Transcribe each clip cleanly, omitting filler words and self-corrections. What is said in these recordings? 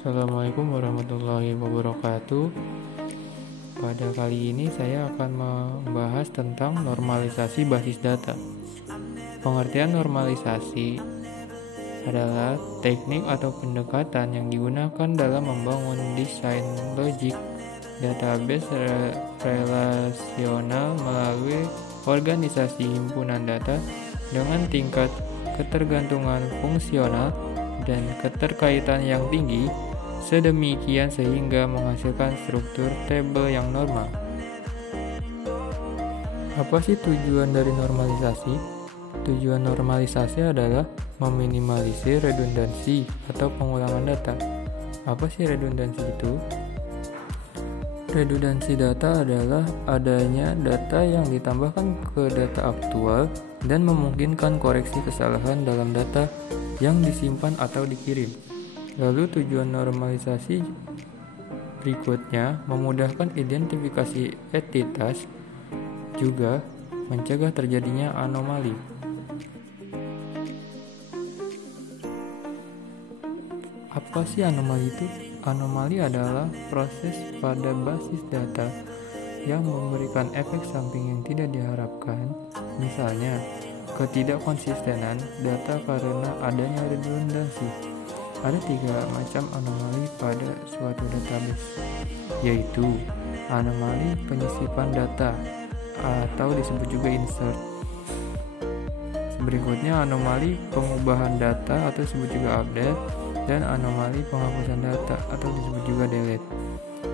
Assalamualaikum warahmatullahi wabarakatuh. Pada kali ini saya akan membahas tentang normalisasi basis data. Pengertian normalisasi adalah teknik atau pendekatan yang digunakan dalam membangun desain logik database relasional melalui organisasi himpunan data dengan tingkat ketergantungan fungsional dan keterkaitan yang tinggi, sedemikian sehingga menghasilkan struktur tabel yang normal. Apa sih tujuan dari normalisasi? Tujuan normalisasi adalah meminimalisir redundansi atau pengulangan data. Apa sih redundansi itu? Redundansi data adalah adanya data yang ditambahkan ke data aktual dan memungkinkan koreksi kesalahan dalam data yang disimpan atau dikirim. Lalu tujuan normalisasi berikutnya memudahkan identifikasi entitas, juga mencegah terjadinya anomali. Apa sih anomali itu? Anomali adalah proses pada basis data yang memberikan efek samping yang tidak diharapkan, misalnya ketidakkonsistenan data karena adanya redundansi. Ada 3 macam anomali pada suatu database, yaitu anomali penyisipan data atau disebut juga insert. Berikutnya anomali pengubahan data atau disebut juga update, dan anomali penghapusan data atau disebut juga delete.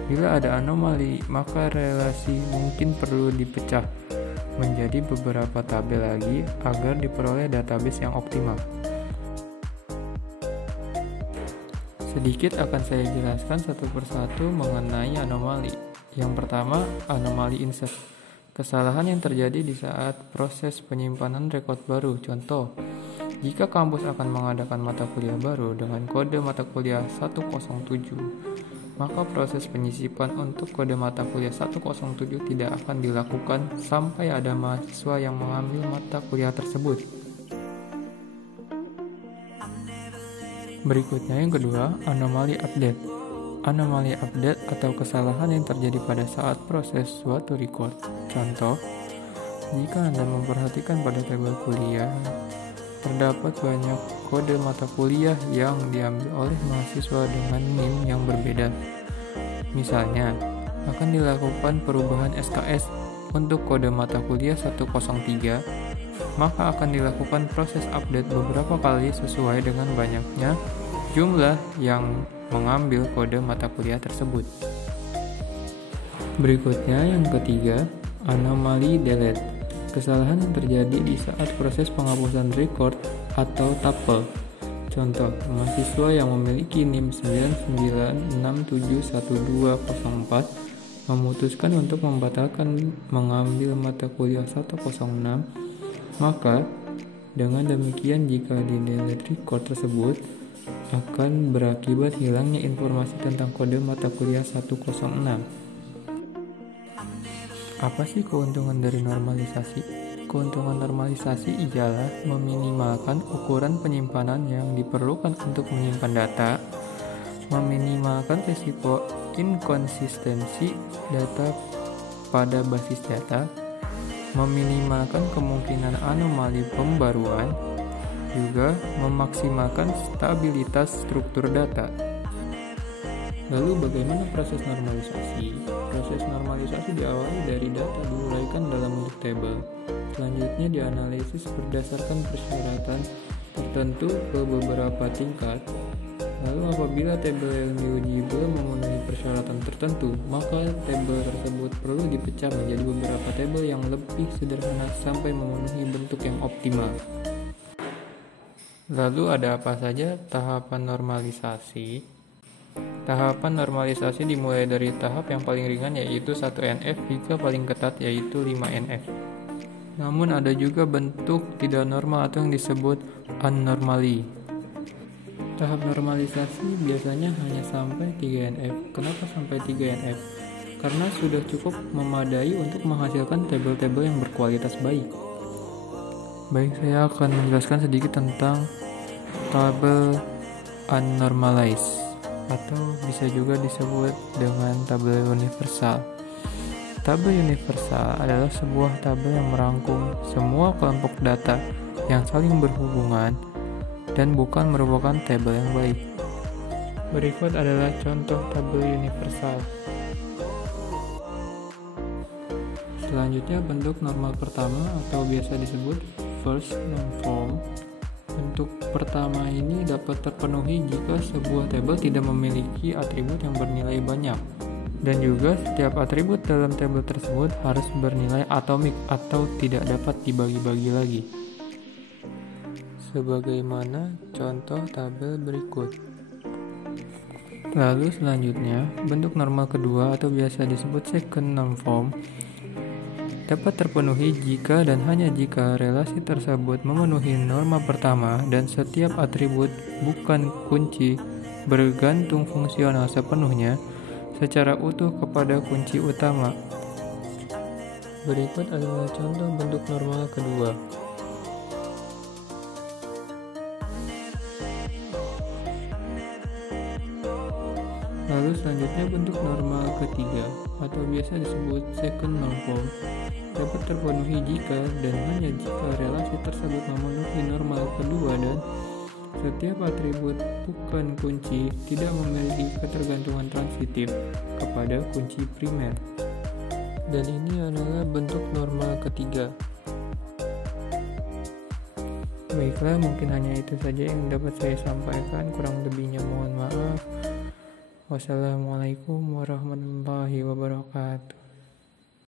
Bila ada anomali, maka relasi mungkin perlu dipecah menjadi beberapa tabel lagi agar diperoleh database yang optimal. Sedikit akan saya jelaskan satu persatu mengenai anomali. Yang pertama, anomali insert. Kesalahan yang terjadi di saat proses penyimpanan rekod baru. Contoh, jika kampus akan mengadakan mata kuliah baru dengan kode mata kuliah 107, maka proses penyisipan untuk kode mata kuliah 107 tidak akan dilakukan sampai ada mahasiswa yang mengambil mata kuliah tersebut. Berikutnya yang kedua, anomali update. Anomali update atau kesalahan yang terjadi pada saat proses suatu record. Contoh, jika Anda memperhatikan pada tabel kuliah, terdapat banyak kode mata kuliah yang diambil oleh mahasiswa dengan NIM yang berbeda. Misalnya, akan dilakukan perubahan SKS untuk kode mata kuliah 103, maka akan dilakukan proses update beberapa kali sesuai dengan banyaknya jumlah yang mengambil kode mata kuliah tersebut. Berikutnya yang ketiga, anomali delete. Kesalahan yang terjadi di saat proses penghapusan record atau tuple. Contoh, mahasiswa yang memiliki NIM 99671204 memutuskan untuk membatalkan mengambil mata kuliah 106, maka dengan demikian jika di delete record tersebut akan berakibat hilangnya informasi tentang kode mata kuliah 106. Apa sih keuntungan dari normalisasi? Keuntungan normalisasi ialah meminimalkan ukuran penyimpanan yang diperlukan untuk menyimpan data, meminimalkan risiko inkonsistensi data pada basis data, meminimalkan kemungkinan anomali pembaruan, juga memaksimalkan stabilitas struktur data. Lalu bagaimana proses normalisasi? Proses normalisasi diawali dari data diuraikan dalam bentuk tabel. Selanjutnya dianalisis berdasarkan persyaratan tertentu ke beberapa tingkat. Lalu apabila tabel yang diuji belum memenuhi persyaratan tertentu, maka tabel tersebut perlu dipecah menjadi beberapa tabel yang lebih sederhana sampai memenuhi bentuk yang optimal. Lalu ada apa saja tahapan normalisasi? Tahapan normalisasi dimulai dari tahap yang paling ringan yaitu 1NF hingga paling ketat yaitu 5NF. Namun ada juga bentuk tidak normal atau yang disebut anomali. Tahap normalisasi biasanya hanya sampai 3NF. Kenapa sampai 3NF? Karena sudah cukup memadai untuk menghasilkan tabel-tabel yang berkualitas baik. Baik, saya akan menjelaskan sedikit tentang tabel unnormalized atau bisa juga disebut dengan tabel universal. Tabel universal adalah sebuah tabel yang merangkum semua kelompok data yang saling berhubungan dan bukan merupakan tabel yang baik. Berikut adalah contoh tabel universal. Selanjutnya, bentuk normal pertama atau biasa disebut first norm form. Bentuk pertama ini dapat terpenuhi jika sebuah tabel tidak memiliki atribut yang bernilai banyak, dan juga setiap atribut dalam tabel tersebut harus bernilai atomik atau tidak dapat dibagi-bagi lagi. Sebagaimana contoh tabel berikut. Lalu selanjutnya, bentuk normal kedua atau biasa disebut second norm form dapat terpenuhi jika dan hanya jika relasi tersebut memenuhi norma pertama dan setiap atribut bukan kunci bergantung fungsional sepenuhnya secara utuh kepada kunci utama. Berikut adalah contoh bentuk normal kedua. Lalu selanjutnya, bentuk normal ketiga atau biasa disebut second norm form dapat terpenuhi jika dan hanya jika relasi tersebut memenuhi normal kedua dan setiap atribut bukan kunci tidak memiliki ketergantungan transitif kepada kunci primer. Dan ini adalah bentuk normal ketiga. Baiklah, mungkin hanya itu saja yang dapat saya sampaikan. Kurang lebihnya mohon maaf. Wassalamualaikum warahmatullahi wabarakatuh.